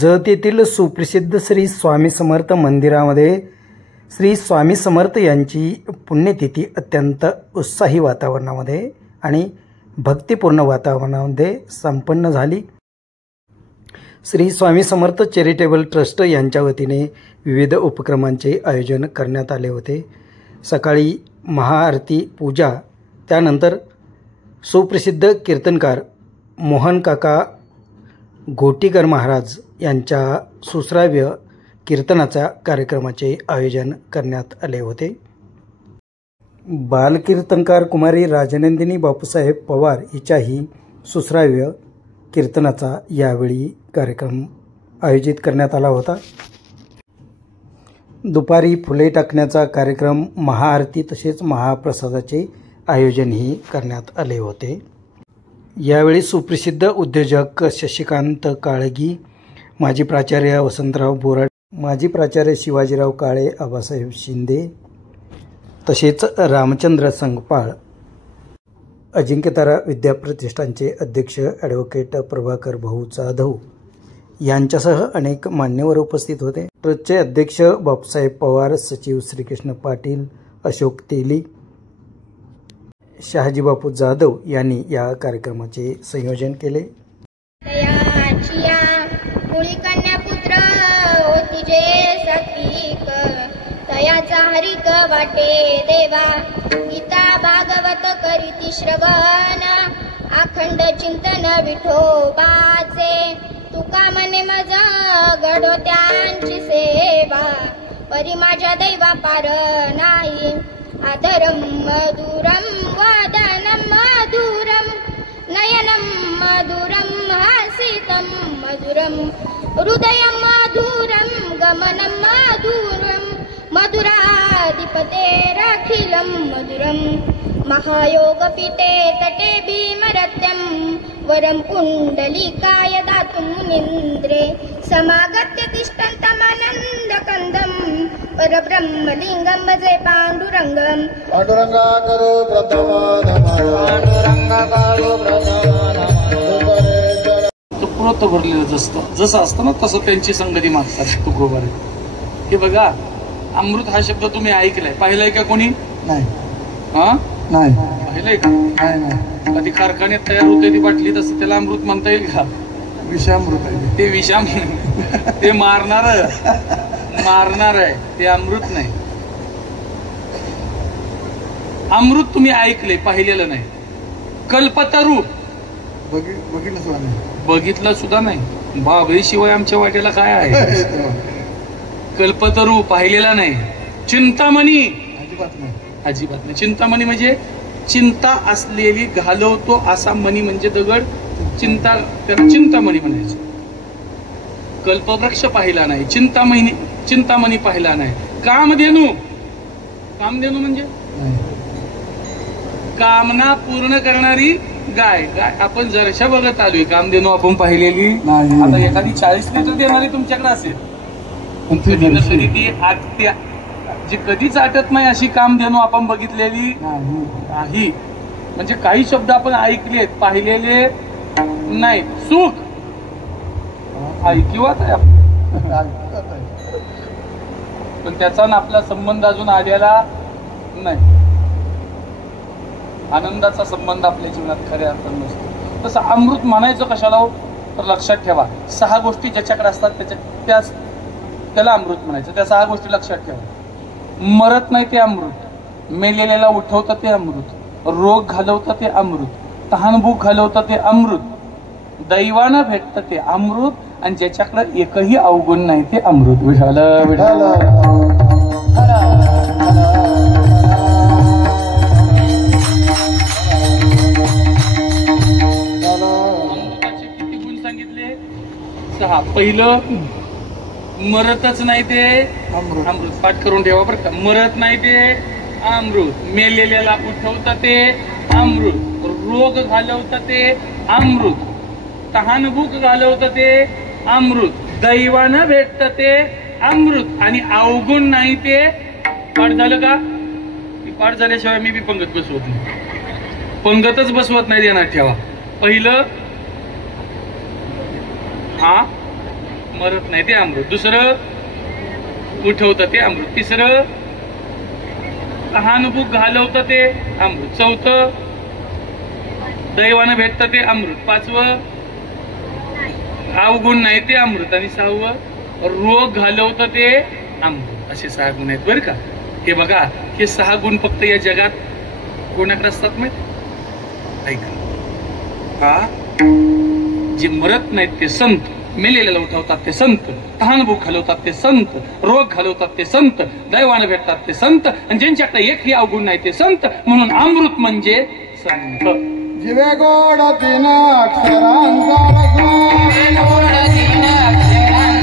जत येथील सुप्रसिद्ध श्री स्वामी समर्थ मंदिरामध्ये श्री स्वामी समर्थ यांची पुण्यतिथी अत्यंत उत्साही वातावरणामध्ये आणि भक्तिपूर्ण वातावरणामध्ये संपन्न झाली। श्री स्वामी समर्थ चॅरिटेबल ट्रस्ट यांच्या वतीने विविध उपक्रमांचे आयोजन करण्यात आले होते। सकाळी महाआरती पूजा, त्यानंतर सुप्रसिद्ध कीर्तनकार मोहन काका घोटीकर महाराज यांच्या सुश्राव्य कीर्तनाच्या कार्यक्रमाचे आयोजन करण्यात आले होते। बालकीर्तनकार कुमारी राजनंदिनी बापूसाहेब पवार हिच्याही सुश्राव्य कीर्तनाचा यावेळी कार्यक्रम आयोजित करण्यात आला होता। दुपारी फुले टाकण्याचा कार्यक्रम, महाआरती तसेच महाप्रसादाचे आयोजनही करण्यात आले होते। यावेळी सुप्रसिद्ध उद्योजक शशिकांत काळगी, माजी प्राचार्य वसंतराव बोराड, माजी प्राचार्य शिवाजीराव काळे, आबासाहेब शिंदे तसेच रामचंद्र संगपाळ, अजिंक्यतारा विद्याप्रतिष्ठानचे अध्यक्ष ॲडव्होकेट प्रभाकर भाऊ जाधव यांच्यासह अनेक मान्यवर उपस्थित होते। ट्रस्टचे अध्यक्ष बापूसाहेब पवार, सचिव श्रीकृष्ण पाटील, अशोक तेली, शहाजी बापू जाधव यांनी या कार्यक्रमाचे संयोजन केले। हरिक वाटे देवा, गीता भागवत करीती श्रवण, अखंड चिंतन विठोबाचे, तुका मने मज घडो त्यांची सेवा, परी माझ्या दैवा पार नाही, आदरम मधुरम वदनम मधुरम, नयनम मधुरम हासितम मधुरम, हृदयम मधुरम गमनम मधुरम, मधुराधिपतेरखिलं मधुरं, महायोग पीते तटे भीमरत्यं, वरं कुण्डलिकाय दातुं मुनीन्द्रे, समागत्य तिष्ठन्तमनन्दकन्दं, परब्रह्मलिङ्गं भजे पाण्डुरङ्गं, पाण्डुरङ्गाकरो प्रथमानमः, तुकडोत भरलेलं जसं असतं ना तसं त्यांची संगती मागतात तुकडोबार। हे बघा, अमृत हा शब्द तुम्ही ऐकलाय, पाहिलाय का कोणी? नाही। नाही पाहिलंय का? नाही। कधी कारखान्यात तयार होते ती बाटली, तसं त्याला अमृत म्हणता येईल का? विषामृत आहे ते, विषाम ते मारणार आहे, ते अमृत नाही। अमृत तुम्ही ऐकले, पाहिलेलं नाही। कल्पतरू बघितलं सुद्धा नाही, बाबे शिवाय आमच्या वाट्याला काय आहे? कल्पतरू पाहिलेला नाही। चिंतामणी अजिबात नाही। चिंतामणी म्हणजे चिंता असलेली घालवतो असा मणी, म्हणजे दगड, चिंता, त्याला चिंतामणी म्हणायचं। कल्पवृक्ष पाहिला नाही, चिंतामणी पाहिला नाही। कामधेनू म्हणजे कामना पूर्ण करणारी गाय आपण जरशा बघत आलोय। कामधेनू आपण पाहिलेली आता एखादी 40 लिटर देणारी तुमच्याकडे असेल, कधी ती आटत्या, जी कधीच आटत नाही अशी कामधेनू आपण बघितलेली नाही। म्हणजे काही शब्द आपण ऐकलेत, पाहिलेले नाही। सुख ऐकिवाच आहे पण त्याचा आपला संबंध अजून आलेला नाही। आनंदाचा संबंध आपल्या जीवनात खऱ्या अर्थाने नसतो। तसं अमृत म्हणायचं कशाला तर लक्षात ठेवा, 6 गोष्टी ज्याच्याकडे असतात त्याला अमृत म्हणायचं। त्या 6 गोष्टी लक्षात ठेवा। मरत नाही ते अमृत, मेलेल्याला उठवतं ते अमृत, रोग घालवतं ते अमृत, तहानभूक घालवतं ते अमृत, दैवानं भेटतं ते अमृत, आणि ज्याच्याकडे एकही अवगुण नाही ते अमृत। विठाल विठाल अमृताचे किती गुण सांगितले? 6। पहिलं, मरतच नाही ते अमृत, पाठ करून ठेवा बरं का। मरत नाही ते अमृत, मेलेल्याला उठवतं ते अमृत, रोग घालवतं ते अमृत, तहानभूक घालवतं ते अमृत, दैवानं भेटतं ते अमृत, आणि अवगुण नाही ते। पाठ झालं का? पाठ झाल्याशिवाय मी बी पंगत बसवत नाही, पंगतच बसवत नाही, ध्यानात ठेवा। पहिलं, हा मरत नाही ते अमृत. दुसरं उठवतं ते अमृत. तिसरं तहान भूक घालवतं ते अमृत. चौथं दैवानं भेटतं ते अमृत. पाचवं अवगुण नाही ते अमृत. आणि सहावं रोग घालवतं ते अमृत. असे 6 गुण आहेत बरं का. हे बघा, हे 6 गुण फक्त या जगात कोणाकडे असतात माहिती? ऐका, हा जे मरत नाहीत ते संत, मेलेल्याला उठवतात ते संत, तहान भूक घालवतात ते संत, रोग घालवतात ते संत, दैवानं भेटतात ते संत, आणि ज्यांच्याकडे एकही अवगुण नाही ते संत. म्हणून अमृत म्हणजे संत. जिवे गोड 3 अक्षरांचा रघु, जिवे गोड 3 अक्षरांचा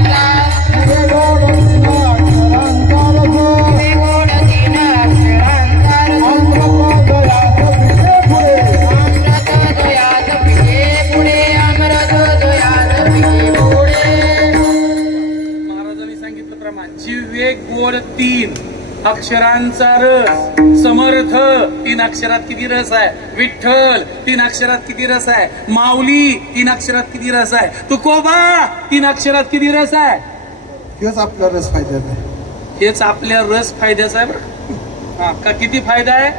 रघु, महाराजांनी सांगितलं प्रमाण जिवे गोड 3 अक्षरांचा रस. समर्थ 3 अक्षरात किती रस आहे? विठ्ठल 3 अक्षरात किती रस आहे? माऊली 3 अक्षरात किती रस आहे? तुकोबा 3 अक्षरात किती रस आहे? हेच आपला रस फायद्याचा आहे. हेच आपल्या रस फायद्याचा आहे बरं. हा का? किती फायदा आहे?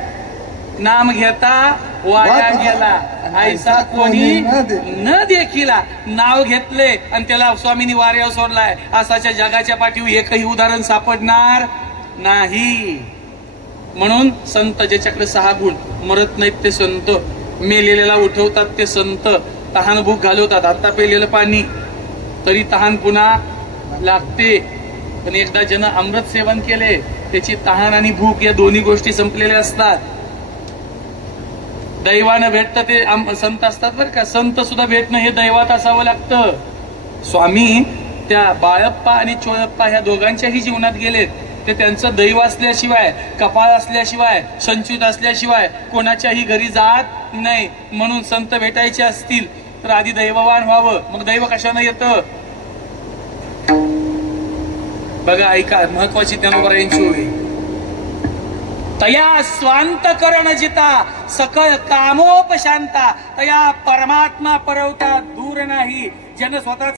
नाम घेता वाया गेला ऐसा कोणी न देखिला. नाव घेतले आणि त्याला स्वामींनी वाऱ्यावर सोडलाय असाच्या जगाच्या पाठीवर एकही उदाहरण सापडणार नाही. म्हणून संत ज्याच्याकडे 6 गुण, मरत नाहीत ते संत, मेलेल्याला उठवतात ते संत, तहान भूक घालवतात. आता पेलेलं पाणी तरी तहान पुन्हा लागते. पण एकदा ज्यानं अमृत सेवन केले त्याची तहान आणि भूक या दोन्ही गोष्टी संपलेल्या असतात. दैवानं भेटतं ते संत असतात बरं का. संत सुद्धा भेटणं हे दैवात असावं लागतं. स्वामी त्या बाळप्पा आणि चोळप्पा ह्या दोघांच्याही जीवनात गेलेत. ते त्यांचं दैव असल्याशिवाय, कपाळ असल्याशिवाय, संचित असल्याशिवाय कोणाच्याही घरी जात नाही. म्हणून संत भेटायचे असतील तर आधी दैववान व्हावं. मग दैव कशानं येतं बघा, ऐका, महत्वाची ज्ञानोबरायांची ओळी. तया स्वांत करण जिता सकळ कामोपशांता, तया परमात्मा परवता दूर नाही. ज्यानं स्वतः